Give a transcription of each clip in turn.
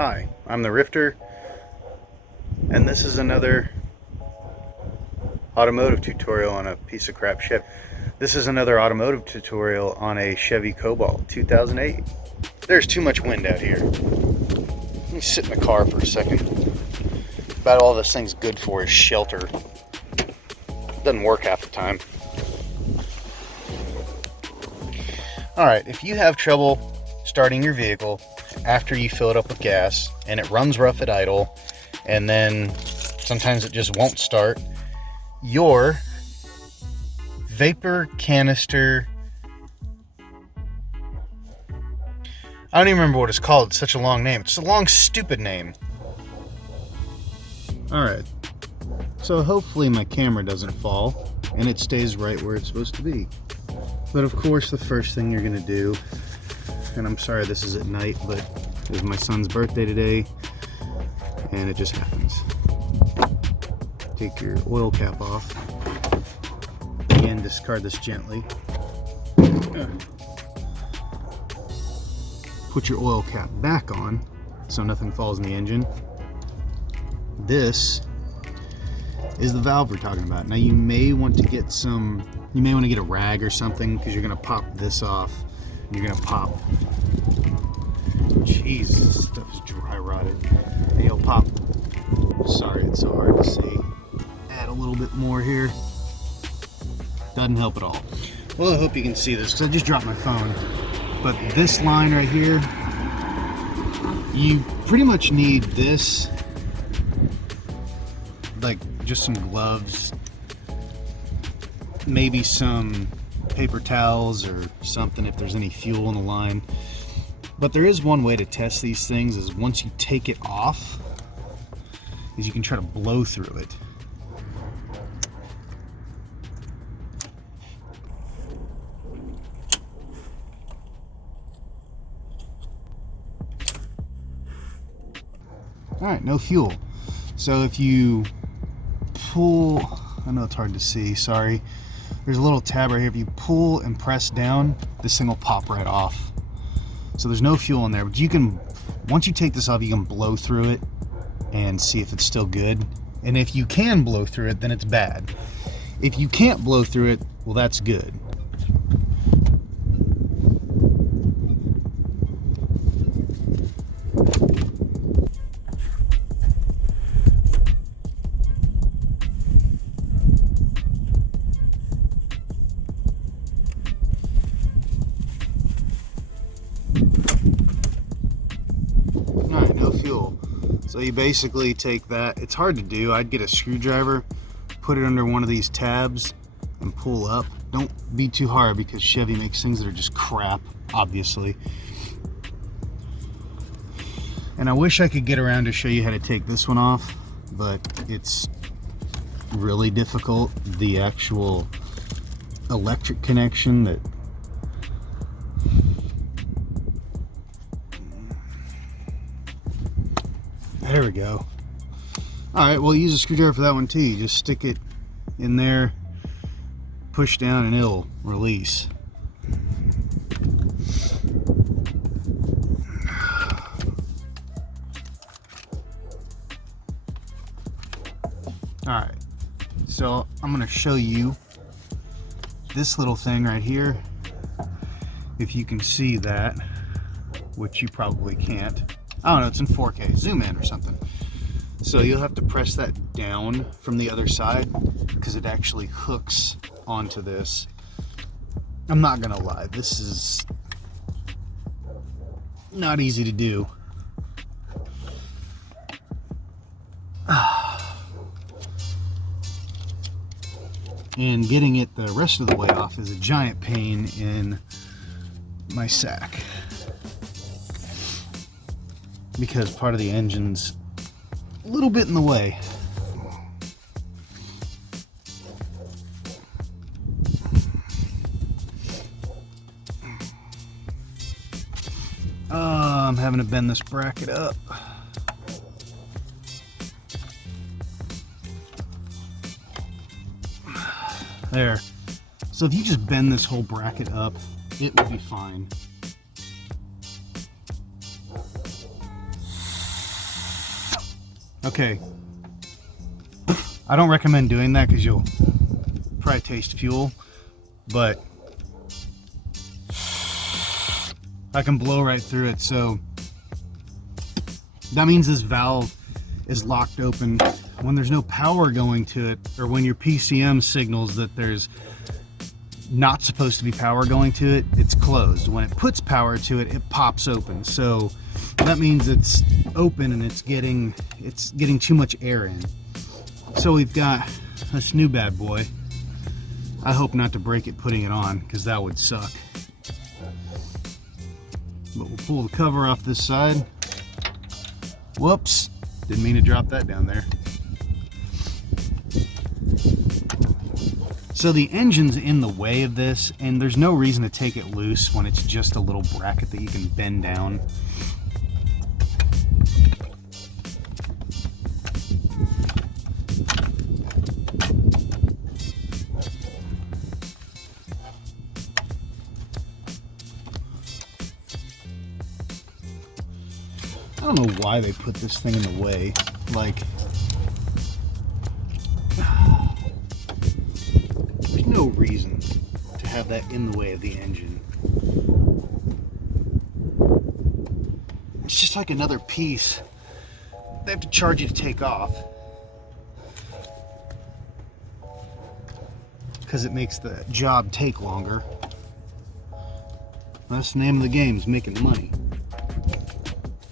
Hi, I'm the Rifter, and this is another automotive tutorial on a piece of crap Chevy. This is another automotive tutorial on a Chevy Cobalt 2008. There's too much wind out here. Let me sit in the car for a second. About all this thing's good for is shelter. Doesn't work half the time. Alright, if you have trouble starting your vehicle after you fill it up with gas and it runs rough at idle and then sometimes it just won't start, your vapor canister, I don't even remember what it's called, it's such a long name, it's a long stupid name. Alright, so hopefully my camera doesn't fall and it stays right where it's supposed to be. But of course the first thing you're going to do, and I'm sorry this is at night, but it was my son's birthday today and it just happens. Take your oil cap off. Again, discard this gently. Put your oil cap back on so nothing falls in the engine. This is the valve we're talking about. Now you may want to get a rag or something because you're going to pop this off. You're going to pop, jeez, this stuff is dry rotted. And you'll pop, sorry it's so hard to see. Add a little bit more here. Doesn't help at all. Well, I hope you can see this because I just dropped my phone. But this line right here, you pretty much need this, like just some gloves, maybe some paper towels or something if there's any fuel in the line. But there is one way to test these things, is once you take it off, is you can try to blow through it. Alright, no fuel. So if you pull, I know it's hard to see, sorry. There's a little tab right here. If you pull and press down, this thing will pop right off. So there's no fuel in there, but you can, once you take this off, you can blow through it and see if it's still good. And if you can blow through it, then it's bad. If you can't blow through it, well, that's good. Alright, no fuel. So you basically take that, it's hard to do, I'd get a screwdriver, put it under one of these tabs and pull up. Don't be too hard because Chevy makes things that are just crap, obviously. And I wish I could get around to show you how to take this one off, but it's really difficult. The actual electric connection that there we go. Alright, well, use a screwdriver for that one too. You just stick it in there, push down, and it'll release. Alright, so I'm going to show you this little thing right here. If you can see that, which you probably can't. I don't know, it's in 4K, zoom in or something. So you'll have to press that down from the other side because it actually hooks onto this. I'm not gonna lie, this is not easy to do. And getting it the rest of the way off is a giant pain in my sack, because part of the engine's a little bit in the way. I'm having to bend this bracket up. There. So if you just bend this whole bracket up, it will be fine. Okay. I don't recommend doing that because you'll probably taste fuel, but I can blow right through it, so that means this valve is locked open. When there's no power going to it, or when your PCM signals that there's not supposed to be power going to it, it's closed. When it puts power to it, it pops open. So that means it's open and it's getting too much air in. So we've got this new bad boy. I hope not to break it putting it on, because that would suck. But we'll pull the cover off this side. Whoops, didn't mean to drop that down there. So the engine's in the way of this, and there's no reason to take it loose when it's just a little bracket that you can bend down. I don't know why they put this thing in the way. Like, there's no reason to have that in the way of the engine. It's just like another piece they have to charge you to take off, because it makes the job take longer. That's the name of the game, is making money.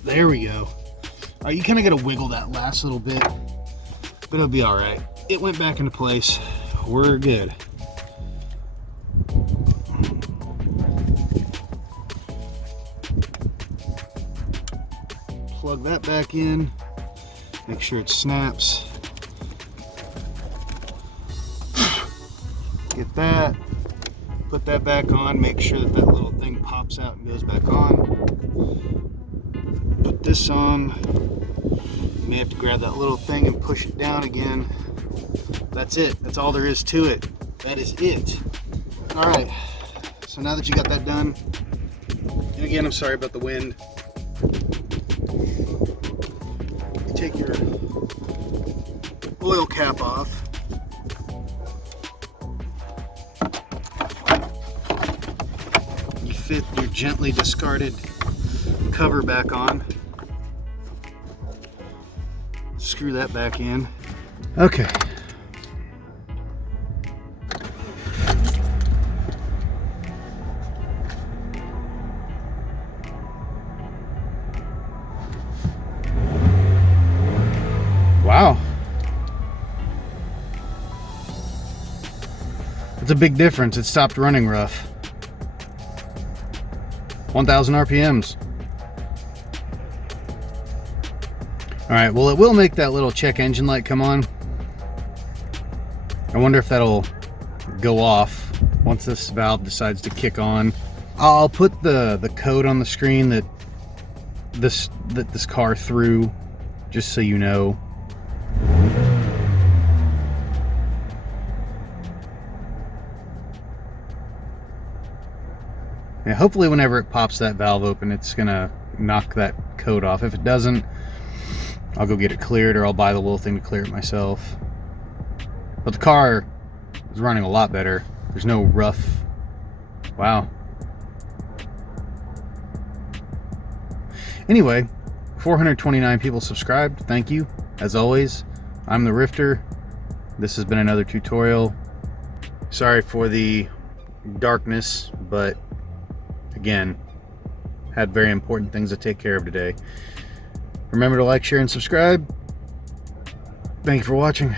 There we go. All right, you kind of got to wiggle that last little bit, but it'll be all right. It went back into place. We're good. Plug that back in. Make sure it snaps. Get that. Put that back on. Make sure that that little thing pops out and goes back on. Put this on. You may have to grab that little thing and push it down again. That's it. That's all there is to it. That is it. All right. So now that you got that done, and again, I'm sorry about the wind. You take your oil cap off. You fit your gently discarded cover back on. Screw that back in. Okay. Wow. It's a big difference. It stopped running rough. 1,000 RPMs. All right, well, it will make that little check engine light come on. I wonder if that'll go off once this valve decides to kick on. I'll put the code on the screen that this car threw, just so you know. Yeah, hopefully whenever it pops that valve open, it's gonna knock that code off. If it doesn't, I'll go get it cleared, or I'll buy the little thing to clear it myself. But the car is running a lot better. There's no rough. Wow. Anyway, 429 people subscribed. Thank you. As always, I'm the Rifter. This has been another tutorial. Sorry for the darkness, but again, had very important things to take care of today. Remember to like, share, and subscribe. Thank you for watching.